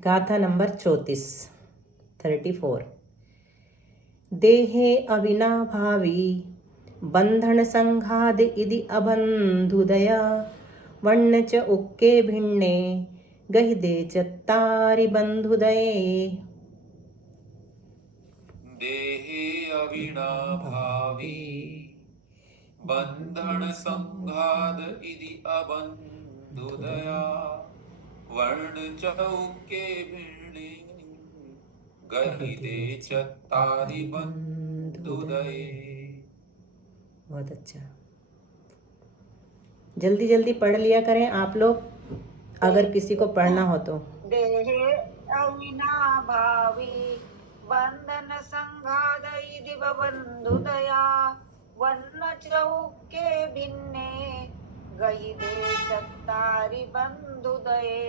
गाथा नंबर 34। देहे अविनाभावी बंधन संघाद इदि अबंधुदया वर्ण च उक्के भिन्ने गहिदे चत्तारि बंधुदये। देहे अविनाभावी बंधन संघाद इदि अबंधुदया वर्ण चौके भिन्ने गहिदे चत्तारि बंधुदये। बहुत अच्छा, जल्दी जल्दी पढ़ लिया करें आप लोग, अगर किसी को पढ़ना हो तो। देहे अविनाभावी बंधन संघाद इदि बंधुदया वर्ण चौके भिन्ने गहिदे चत्तारि बंधुदये।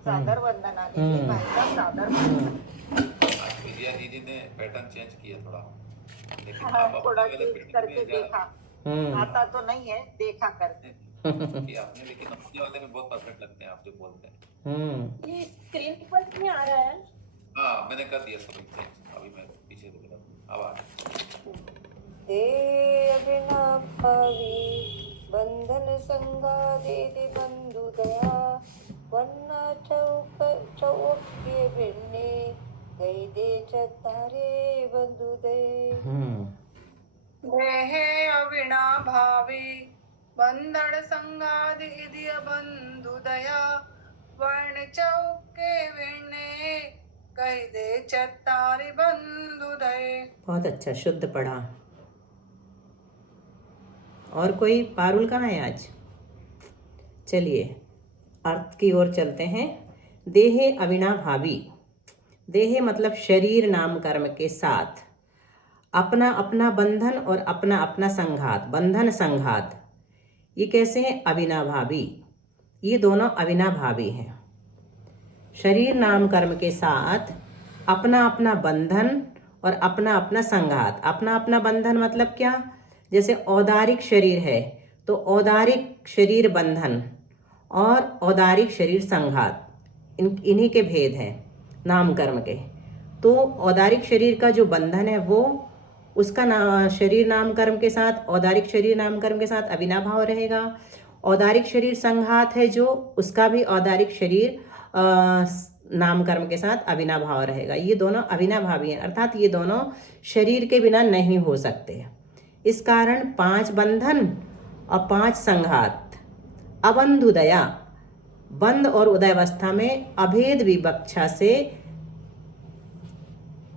सादर वंदना दीदी, भाई साहब सादर आज विजया दीदी ने पैटर्न चेंज किया थोड़ा, लेकिन आप थोड़ा चेंज करके देखा, आता तो नहीं है, देखा करके कि आपने, लेकिन अपने वाले में बहुत परफेक्ट लगते हैं आप जो बोलते हैं। ये स्क्रीन पर नहीं आ रहा है। हाँ, मैंने कर दिया सब चेंज, अभी मैं पीछे देख रहा हूँ। अब आ अविनाभावी बंधन संगादेति बंधुदया वर्ण चौके भिन्ने गहिदे चत्तारे बंधुदये। देहे अविनाभावी बंधन संगादेति बंधुदया वर्ण चौके भिन्ने गहिदे चत्तारे बंधुदये। बहुत अच्छा, शुद्ध पढ़ा। और कोई? पारुल कहाँ है आज? चलिए अर्थ की ओर चलते हैं। देहे अविनाभावी, देहे मतलब शरीर नाम कर्म के साथ अपना अपना बंधन और अपना अपना संघात, बंधन संघात, ये कैसे हैं? अविनाभावी, ये दोनों अविनाभावी हैं। शरीर नाम कर्म के साथ अपना अपना बंधन और अपना अपना संघात। अपना अपना बंधन मतलब क्या? जैसे औदारिक शरीर है तो औदारिक शरीर बंधन और औदारिक शरीर संघात, इन्हीं के भेद हैं नाम कर्म के। तो औदारिक शरीर का जो बंधन है वो उसका शरीर नाम कर्म के साथ, औदारिक शरीर नाम कर्म के साथ अविनाभाव रहेगा। औदारिक शरीर संघात है जो, उसका भी औदारिक शरीर नाम कर्म के साथ अविनाभाव रहेगा। ये दोनों अविनाभावी हैं, अर्थात ये दोनों शरीर के बिना नहीं हो सकते। इस कारण 5 बंधन और 5 संघात अबंधुदया, बंध और उदयावस्था में अभेद विवक्षा से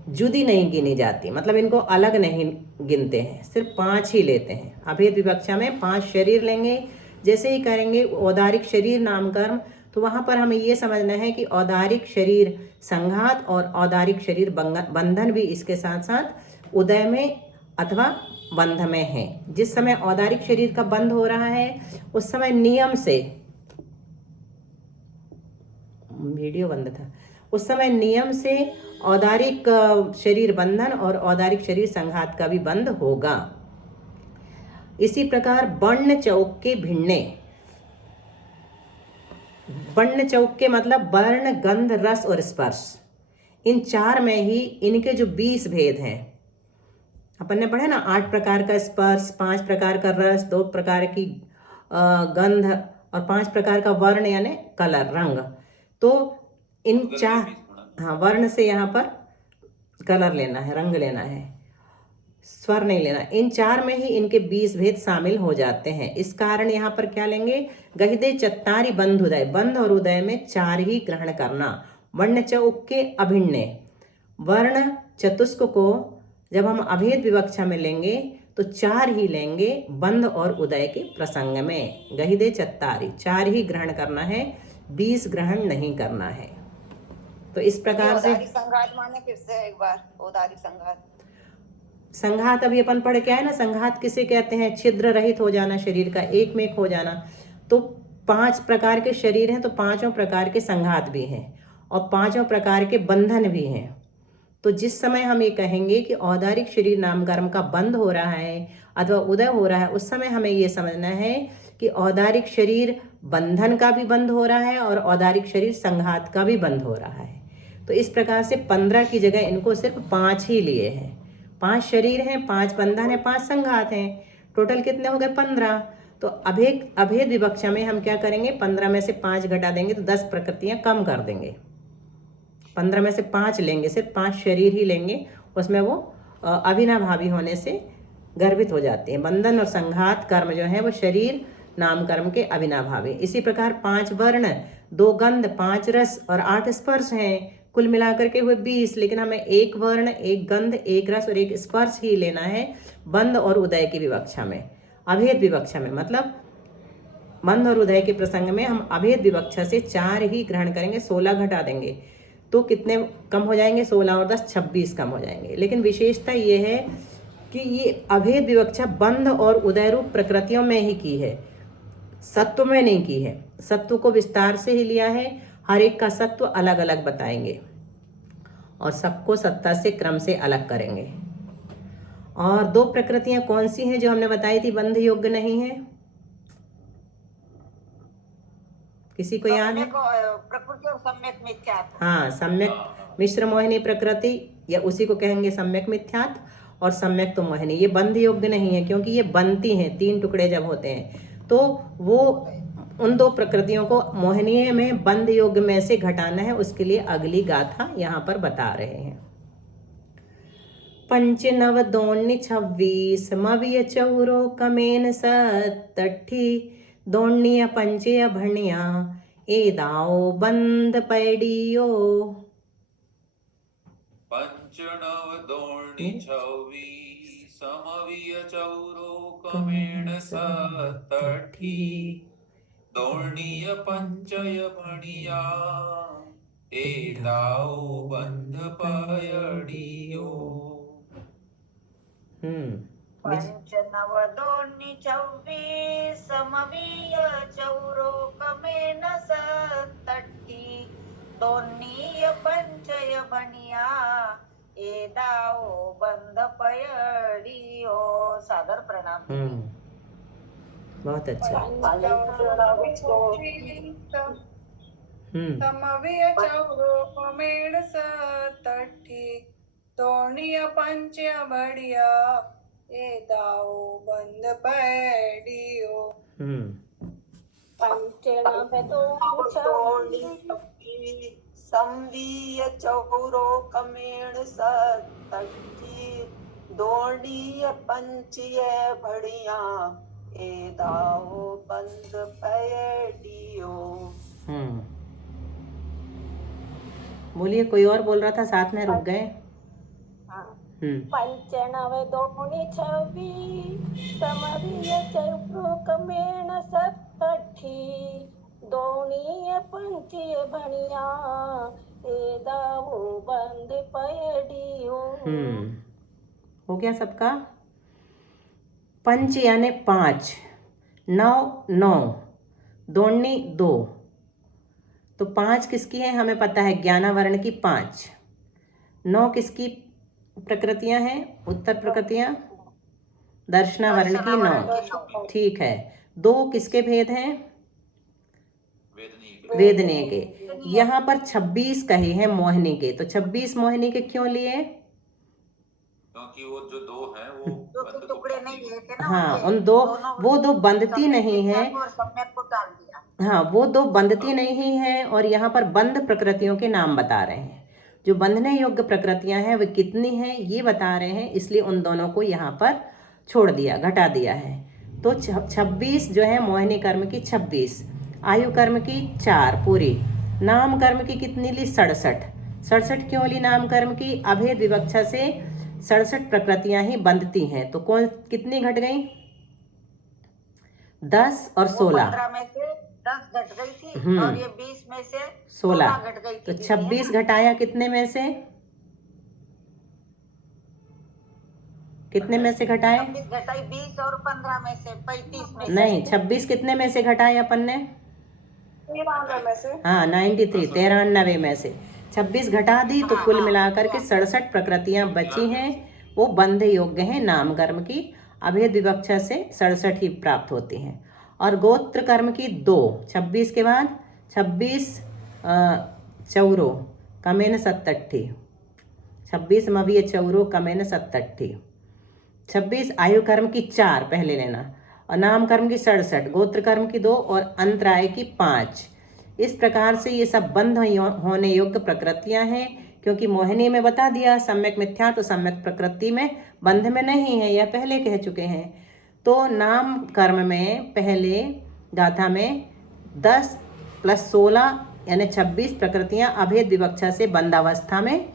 जुदी नहीं गिनी जाती, मतलब इनको अलग नहीं गिनते हैं, सिर्फ 5 ही लेते हैं। अभेद विवक्षा में 5 शरीर लेंगे। जैसे ही करेंगे औदारिक शरीर नाम कर्म, तो वहाँ पर हमें ये समझना है कि औदारिक शरीर संघात और औदारिक शरीर बंधन भी इसके साथ साथ उदय में अथवा बंध में है। जिस समय औदारिक शरीर का बंध हो रहा है उस समय नियम से, वीडियो बंद था, उस समय नियम से औदारिक शरीर बंधन और औदारिक शरीर संघात का भी बंध होगा। इसी प्रकार वर्ण चौके भिन्ने, वर्ण चौके मतलब वर्ण, गंध, रस और स्पर्श, इन 4 में ही इनके जो 20 भेद हैं, अपन ने पढ़ा ना, 8 प्रकार का स्पर्श, 5 प्रकार का रस, 2 प्रकार की गंध और 5 प्रकार का वर्ण यानी कलर, रंग। तो इन 4, हाँ, वर्ण से यहाँ पर कलर लेना है, रंग लेना है, स्वर नहीं लेना। इन 4 में ही इनके 20 भेद शामिल हो जाते हैं। इस कारण यहाँ पर क्या लेंगे? गहिदे चत्तारि बंधुदय, बंध और उदय में 4 ही ग्रहण करना। वर्ण चौके अभिन्ने, वर्ण चतुष्क को जब हम अभेद विवक्षा में लेंगे तो 4 ही लेंगे बंध और उदय के प्रसंग में। गहिदे चत्तारि, 4 ही ग्रहण करना है, 20 ग्रहण नहीं करना है। तो इस प्रकार से संघात माने फिर से एक बार, औदारिक संघात। संघात अभी अपन पढ़ के आए ना, संघात किसे कहते हैं? छिद्र रहित हो जाना, शरीर का एक में एक हो जाना। तो 5 प्रकार के शरीर हैं तो 5 प्रकार के संघात भी हैं और 5 प्रकार के बंधन भी हैं। तो जिस समय हम ये कहेंगे कि औदारिक शरीर नाम कर्म का बंध हो रहा है अथवा उदय हो रहा है, उस समय हमें ये समझना है कि औदारिक शरीर बंधन का भी बंध हो रहा है और औदारिक शरीर संघात का भी बंध हो रहा है। तो इस प्रकार से 15 की जगह इनको सिर्फ 5 ही लिए हैं। 5 शरीर हैं, 5 बंधन है, 5 संघात हैं, टोटल कितने हो गए 15। तो अभेद विवक्षा में हम क्या करेंगे, 15 में से 5 घटा देंगे तो 10 प्रकृतियां कम कर देंगे। 15 में से 5 लेंगे, सिर्फ 5 शरीर ही लेंगे, उसमें वो अविनाभावी होने से गर्भित हो जाते हैं। बंधन और संघात कर्म जो है वो शरीर नाम कर्म के अविनाभावी। इसी प्रकार 5 वर्ण, 2 गंध, 5 रस और 8 स्पर्श हैं, कुल मिलाकर के हुए 20। लेकिन हमें 1 वर्ण, 1 गंध, 1 रस और 1 स्पर्श ही लेना है बंध और उदय की विवक्षा में। अभेद विवक्षा में मतलब बंध और उदय के प्रसंग में हम अभेद विवक्षा से 4 ही ग्रहण करेंगे, 16 घटा देंगे तो कितने कम हो जाएंगे, 16 और 10 26 कम हो जाएंगे। लेकिन विशेषता ये है कि ये अभेद विवक्षा बंध और उदय रूप प्रकृतियों में ही की है, सत्व में नहीं की है। सत्व को विस्तार से ही लिया है, हर एक का सत्व अलग अलग बताएंगे और सबको सत्ता से क्रम से अलग करेंगे। और 2 प्रकृतियां कौन सी हैं जो हमने बताई थी बंध योग्य नहीं है, किसी को याद है? प्रकृति और सम्यक मिथ्यात्व। हाँ, सम्यक मिश्र मोहिनी प्रकृति, या उसी को कहेंगे सम्यक मिथ्यात्व, और सम्यक तो मोहिनी, ये बंध योग्य नहीं है क्योंकि ये बनती हैं 3 टुकड़े जब होते हैं तो वो उन 2 प्रकृतियों को मोहिनी में बंध योग्य में से घटाना है। उसके लिए अगली गाथा यहाँ पर बता रहे हैं। 5 9 2 26 मविय चौरो कमेन सत्ठी दोण्य पंचय भणिया ए दाओ बंद पैडियो। 5 9 2 26 समविय चौरो कमेण सत्ठी दोर्णीय पंचय भणिया ए दाओ बंध पयडियो। 5 9 2 26 समविय चौरो कमेन सत्ठी दोन्नीय पंचय भणिया ए दाओ बंध पयडियो। सादर प्रणाम। बहुत अच्छा। समविय चौरो कमेण सत्ठी दोर्णीय पंचय भणिया ए दाओ बंध पैडियो। 5 9 2 समवीय चौरो कमेण सत्ठी दोर्णीय पंचय भणिया ए दाओ बंध पैडियो। बोलिए, कोई और बोल रहा था साथ में, रुक गए। 5 9 2 26 समविय चौरो कमेण सत्ठी दोर्णीय पंचय भणिया ए दाओ बंध पैडियो। हो गया सबका? पंच यानी 5, 9 9, दोणी 2, तो 5 किसकी है हमें पता है, ज्ञानावरण की 5। 9 किसकी प्रकृतियां हैं, उत्तर प्रकृतियां, दर्शनावरण की 9, ठीक है। 2 किसके भेद हैं, वेदनीय के। यहाँ पर 26 कहे हैं मोहिनी के, तो 26 मोहिनी के क्यों लिए, क्योंकि वो जो 2 हैं वो टुकड़े नहीं लिए थे ना। हाँ, उन 2 वो 2 बंधती नहीं है। हाँ, वो 2 बंधती नहीं है और यहाँ पर बंध प्रकृतियों के नाम बता रहे हैं। जो बंधने योग्य प्रकृतियां हैं वे कितनी हैं ये बता रहे हैं, इसलिए उन दोनों को यहाँ पर छोड़ दिया, घटा दिया है। तो 26 जो है मोहिनी कर्म की 26, आयु कर्म की 4 पूरी, नाम कर्म की कितनी ली 67। 67 क्यों ली नाम कर्म की, अभेद विवक्षा से 67 प्रकृतियां ही बंधती हैं। तो कौन कितनी घट गई, 10 और 16, 15 में से 10 घट गई थी और ये 20 में से 16 घट गई थी। तो 26 घटाया कितने में से, कितने में से घटाए, 26 घटाई 20 और 15 में से 35 में नहीं 26 कितने में से घटाए अपन ने, 93 में से। हाँ 93, 93 में से 26 घटा दी तो कुल मिलाकर के 67 प्रकृतियां बची हैं, वो बंध योग्य हैं नाम कर्म की। अभेद विवक्षा से 67 ही प्राप्त होती हैं। और गोत्र कर्म की 2, 26 के बाद 26 चौरो कमेन सत्तठी। 26 मवीय चौरो कमेन सत्तठी। 26 आयु कर्म की 4 पहले लेना, और नाम कर्म की 67, गोत्र कर्म की 2 और अंतराय की 5। इस प्रकार से ये सब बंध होने योग्य प्रकृतियां हैं, क्योंकि मोहिनी में बता दिया सम्यक मिथ्या तो सम्यक प्रकृति में बंध में नहीं है, यह पहले कह चुके हैं। तो नाम कर्म में पहले गाथा में 10 + 16 यानी 26 प्रकृतियां अभेद विवक्षा से बंधावस्था में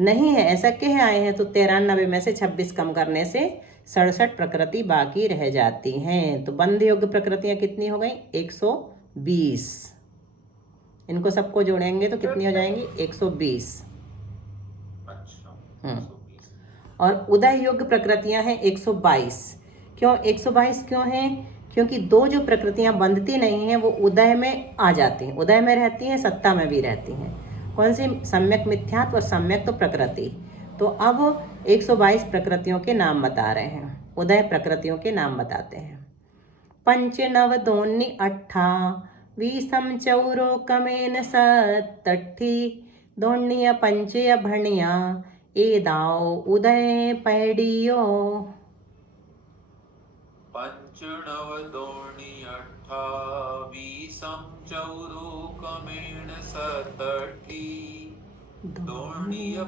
नहीं है, ऐसा कह आए हैं। तो 93 में से 26 कम करने से 67 प्रकृति बाकी रह जाती हैं। तो बंध योग्य प्रकृतियां कितनी हो गई? 120। इनको सबको जोड़ेंगे तो कितनी हो जाएंगी? 120। और उदय योग्य प्रकृतियां हैं 122। क्यों 122 क्यों हैं? क्योंकि 2 जो प्रकृतियां बंधती नहीं हैं वो उदय में आ जाती हैं, उदय में रहती हैं, सत्ता में भी रहती हैं। कौन सी? सम्यक मिथ्यात्व और सम्यक तो प्रकृति। तो अब 122 प्रकृतियों के नाम बता रहे हैं, उदय प्रकृतियों के नाम बताते हैं। 5 9 2 8 20 चौरो कमेन सत्तठी, 2 5 भणिया ए दाओ उदय पैडियो। 5 9 2 8 20 चौरो कमेण सत्तठी, 2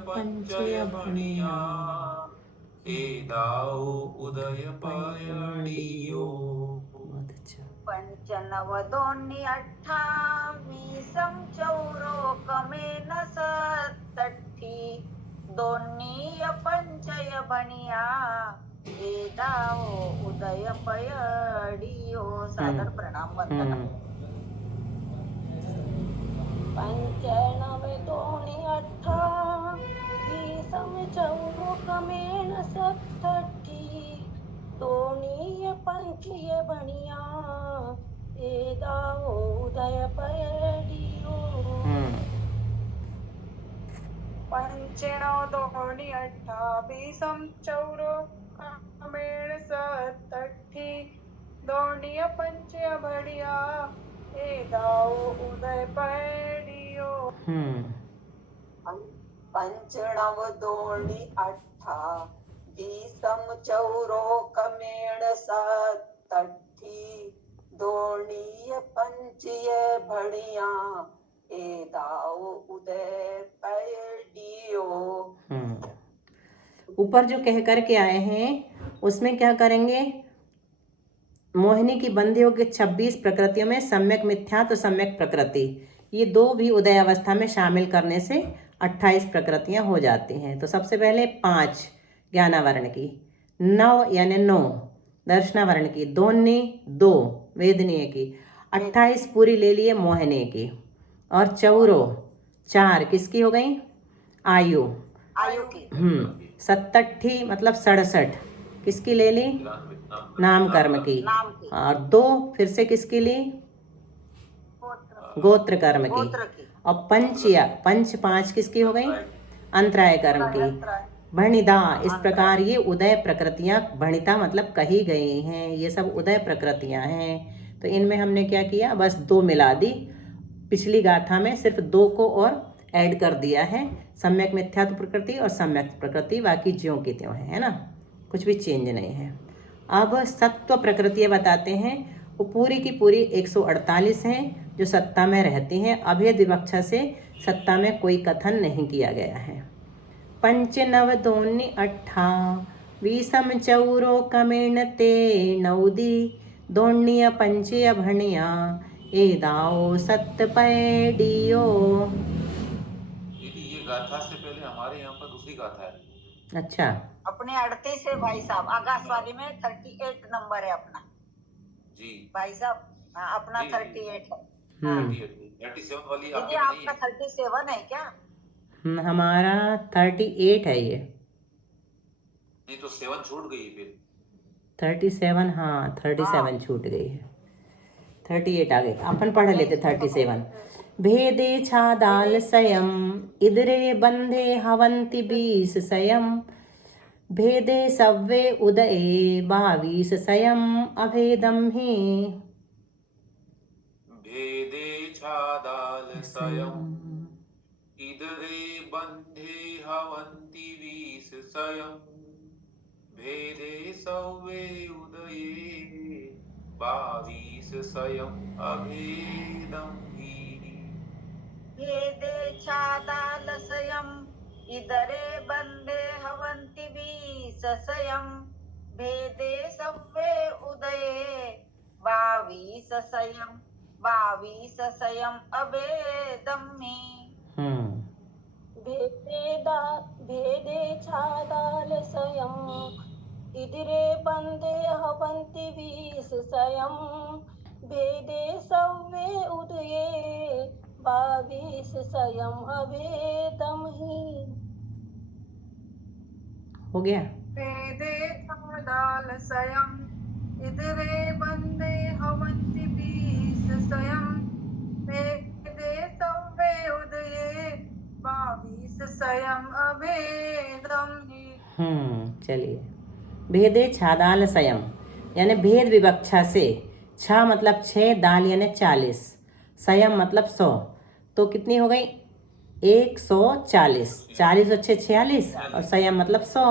5 भणिया ए दाओ उदय पैडियो। बहुत अच्छा। 5 9 2 8 20 चौरो कमेन सत्तठी, 2 5 भणिया ए दाओ उदय पयडियो। सादर प्रणाम वंदना। 5 9 2 8 20 चौरो कमेन सत्तठी, 2 5 भणिया ए दाओ उदय पैडियो। 5 9 2 8 20 चौरो कमेण सत्तठी, 2 5 भणिया ए दाओ उदय पैडियो। 5 9 2 8 20 चौरो कमेण सत्तठी, 2 5 भणिया ए दाओ उदय पैडियो। ऊपर जो कह करके आए हैं उसमें क्या करेंगे? मोहिनी की बंध योग्य 26 प्रकृतियों में सम्यक मिथ्या तो सम्यक प्रकृति, ये 2 भी उदय अवस्था में शामिल करने से 28 प्रकृतियां हो जाती हैं। तो सबसे पहले 5 ज्ञानावरण की, 9 यानी 9 दर्शनावरण की, 2 वेदनीय की, 28 पूरी ले लिए मोहिनी की, और चौरो 4 किसकी हो गई? आयु की। 67 मतलब 67 किसकी ले ली? नाम कर्म की। और 2 फिर से किसकी ली? गोत्र कर्म की। और पंच 5 किसकी हो गई? अंतराय कर्म की। भणिदा, इस प्रकार ये उदय प्रकृतियां, भणिता मतलब कही गई हैं, ये सब उदय प्रकृतियां हैं। तो इनमें हमने क्या किया? बस 2 मिला दी, पिछली गाथा में सिर्फ 2 को और ऐड कर दिया है, सम्यक मिथ्यात्व प्रकृति और सम्यक प्रकृति बाकी ज्यों की त्यों है ना, कुछ भी चेंज नहीं है। अब सत्व प्रकृतियाँ बताते हैं, वो पूरी की पूरी 148 हैं जो सत्ता में रहती हैं, अभेद विवक्षा से सत्ता में कोई कथन नहीं किया गया है। 5 9 2 8 20 चौरो कमेण ते नौदी, 2 5 भणिया ए दाओ सत्त पैडियो। ये गाथा से पहले हमारे यहाँ पर दूसरी गाथा है। अच्छा, अपने 38 है भाई साहब, आकाशवाणी में 38 नंबर है अपना जी भाई साहब। हाँ, अपना जी, 38 है। 37 वाली दीदी आपकी नहीं आपका 37 है क्या? हमारा 38 है ये। नहीं तो 7 छूट गई फिर। 37, हाँ 37 छूट गई है, 38 आ गई। अपन पढ़ लेते 37। भेदे छादाल सयम, इदरे बंधे हवंति 20 सयम, भेदे सव्वे उदये 22 सयम अभेदम ही। भेदे छादाल सयम, इदरे बंधे हवन्ति वीस स्वयं भेदे सौवे उदये बावीस स्वयं अभेदं हि भेदे छादालसयम् इदरे बंधे हवन्ति वीससयम् भेदे सव्वे उदये बावीससयम् अभेदं हि भेदे छादालसयम् इदिरे बन्धे हवन्ति वीससयम् भेदे सव्वे उदये बावीससयम् अभेदं हि। हो गया। भेदे छादालसयम् इदरे बन्धे हवन्ति वीससयम् भेदे सव्वे उदये बावीससयम् अभेदं हि। चलिए। भेदे छादालसयम यानी भेद विवक्षा से। छा मतलब 6, दाल यानी 40, सयम मतलब 100, तो कितनी हो गई 140। 40 और 6 46 और सयम मतलब 100,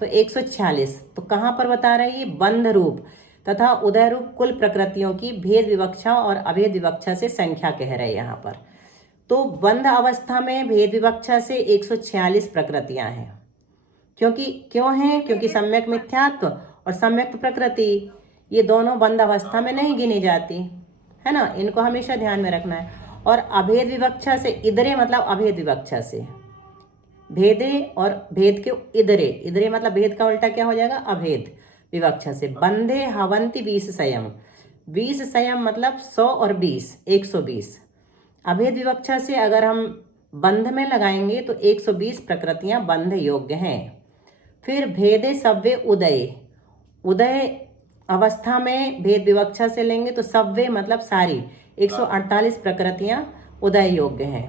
तो 146। तो कहाँ पर बता रही है? बंध रूप तथा उदय रूप कुल प्रकृतियों की भेद विवक्षा और अभेद विवक्षा से संख्या कह रहे हैं यहाँ पर। तो बंध अवस्था में भेद विवक्षा से 146 प्रकृतियां हैं। क्यों हैं? क्योंकि सम्यक मिथ्यात्व और सम्यक प्रकृति ये दोनों बंध अवस्था में नहीं गिनी जाती है ना, इनको हमेशा ध्यान में रखना है। और अभेद विवक्षा से इदरे मतलब अभेद विवक्षा से, भेदे और भेद के इदरे, इदरे मतलब भेद का उल्टा क्या हो जाएगा? अभेद विवक्षा से। बंधे हवंती 20 संयम, 20 संयम मतलब 100 और 20 120। अभेद विवक्षा से अगर हम बंध में लगाएंगे तो 120 प्रकृतियां बंध योग्य हैं। फिर भेदे सव्वे उदय, उदय अवस्था में भेद विवक्षा से लेंगे तो सव्वे मतलब सारी 148 प्रकृतियां उदय योग्य हैं।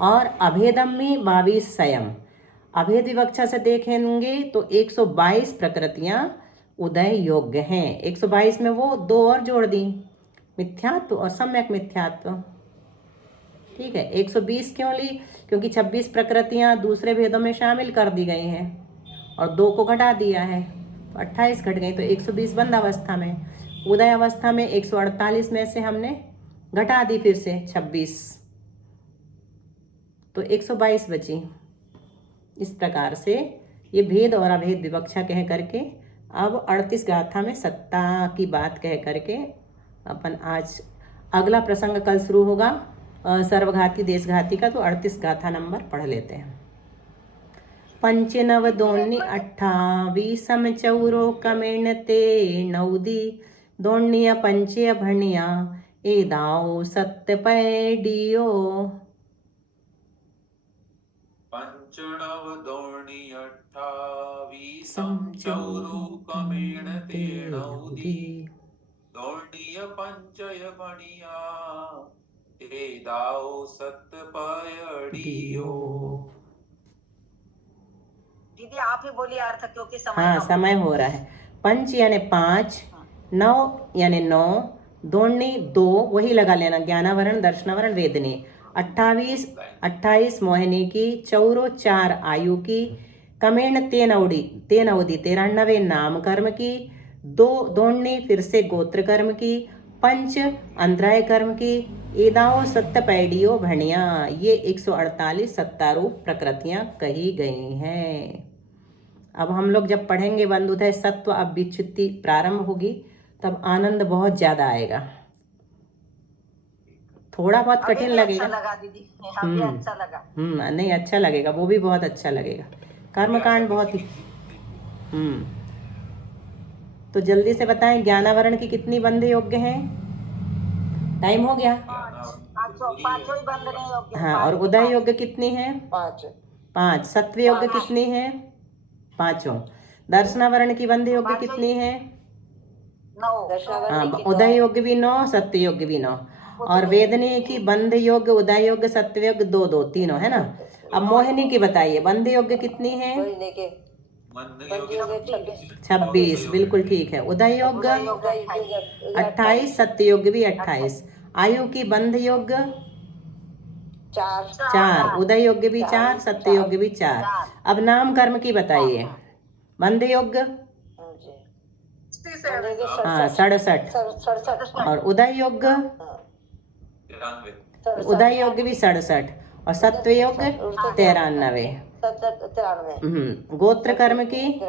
और अभेदम में 22 संयम, अभेद विवक्षा से देखेंगे तो 122 प्रकृतियां उदय योग्य हैं। 122 में वो 2 और जोड़ दी, मिथ्यात्व और सम्यक मिथ्यात्व। ठीक है, 120 क्यों ली? क्योंकि 26 प्रकृतियां दूसरे भेदों में शामिल कर दी गई हैं और 2 को घटा दिया है, तो 28 घट गई, तो 120 बंध अवस्था में। उदय अवस्था में 148 में से हमने घटा दी फिर से 26, तो 122 बची। इस प्रकार से ये भेद और अभेद विवक्षा कह करके अब 38 गाथा में सत्ता की बात कह करके अपन आज अगला प्रसंग कल शुरू होगा सर्वघाती देशघाती का, तो 38 गाथा नंबर पढ़ लेते हैं। 95 दोनी 28 सम चौरो कमेण ते 9 दोनिया पंचे भणिया ए दाओ सत्य पैडियो। 95 दोनी 28 सम चौरो कमेण ते 9 दोनिया पंचय भणिया ए दाओ सत्य पैडियो। दीदी आप ही बोलिए अर्थ, क्योंकि समय हाँ समय हो रहा है। पंच यानी 5, 9 यानी 9, दोनी 2 वही लगा लेना, ज्ञानावरण दर्शनावरण वेदनी। 28 मोहिनी की, चौरो 4 आयु की, कमेण 3 अवधि 93 नाम कर्म की, 2 दोनी फिर से गोत्र कर्म की, पंच अंतराय कर्म की, एदाओ सत्य पैडियो भणिया ये 148 सत्तारूप प्रकृतियां कही गई हैं। अब हम लोग जब पढ़ेंगे बंधुतः सत्व अब विच्युति प्रारंभ होगी तब आनंद बहुत ज्यादा आएगा। थोड़ा बहुत कठिन लगेगा, अच्छा लगा दीदी, हमें अच्छा लगा। नहीं अच्छा लगेगा, वो भी बहुत अच्छा लगेगा। कर्मकांड बहुत ही तो जल्दी से बताएं ज्ञानावरण की कितनी बंध योग्य हैं? टाइम हो गया। पांचों ही बंधने योग्य। हाँ, और उदय योग्य कितनी है? 5। सत्व योग्य कितनी है? 5। दर्शनावरण की बंध योग्य कितनी है? 9। हाँ, उदय योग्य भी 9, सत्व योग्य भी 9। और वेदनी की बंध योग्य, उदय योग्य, सत्व योग्य 2 तीनों है ना। अब मोहिनी की बताइए बंध योग्य कितनी है? 26, बिल्कुल ठीक है। उदय योग्य 28, सत्य योग्य भी 28। आयु की बंध योग्य चार। उदय योग्य भी चार, सत्य योग्य भी चार। अब नाम कर्म की बताइए। बंद योग्य 67 हाँ 67, और उदय योग्य 93 उदय योग्य भी 67 और सत्व योग्य 93। गोत्र कर्म की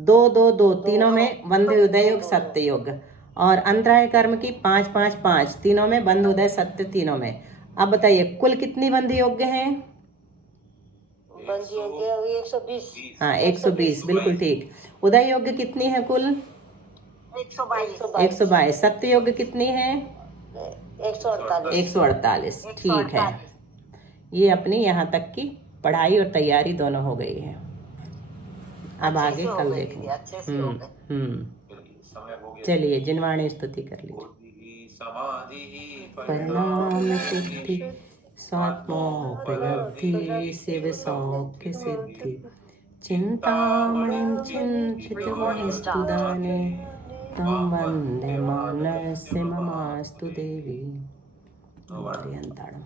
2 2 2 तीनों में बंध उदय योग सत्य योग, और अंतराय कर्म की 5 5 5 तीनों में बंध उदय सत्य तीनों में। अब बताइए कुल कितनी बंध योग्य हैं? 120 हाँ 120 बिल्कुल ठीक। उदय योग्य कितनी है कुल? 122 122। सत्य योग्य कितनी है? 148। ठीक है, ये अपनी यहाँ तक की पढ़ाई और तैयारी दोनों हो गई है। अब अच्छे आगे से हो कल गए देखेंगे। दीदी, अच्छे से हो गए। समय हो गया। चलिए जिनवाणी स्तुति कर लीजिए। बुद्धि समाधि परिणाम सिद्धि स्वात्मोपलब्धि शिव सौख्य सिद्धि चिंतामणिं चिन्तितवस्तुदाने तं वन्दे मानस्य ममास्तु देवी। पर्यन्ताम्।